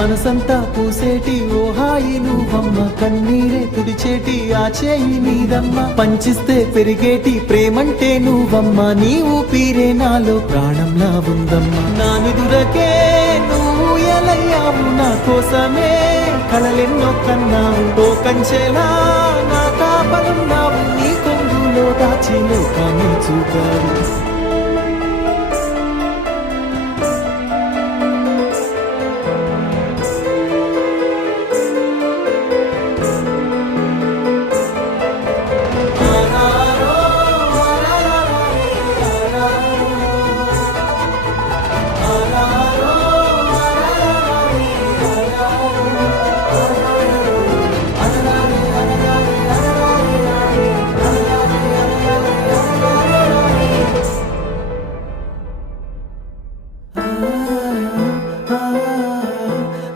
మనసంతా పూసేటి ఓ హాయి నువ్వమ్మ, కన్నీరే తుడిచేటి ఆ చేయి నీదమ్మ, పంచిస్తే పెరిగేటి ప్రేమంటే నువ్వమ్మ, నీ ఊపిరే నాలో ప్రాణంలా ఉందమ్మా. నా నిదురకే నువ్వు ఎలయ్యావు, నా కోసమే కలలెన్నో కన్నావు, ఓ కంచెలా నా కాపలున్నావు, నీ కొంగులో దాచి లోకాన్ని చూపావు.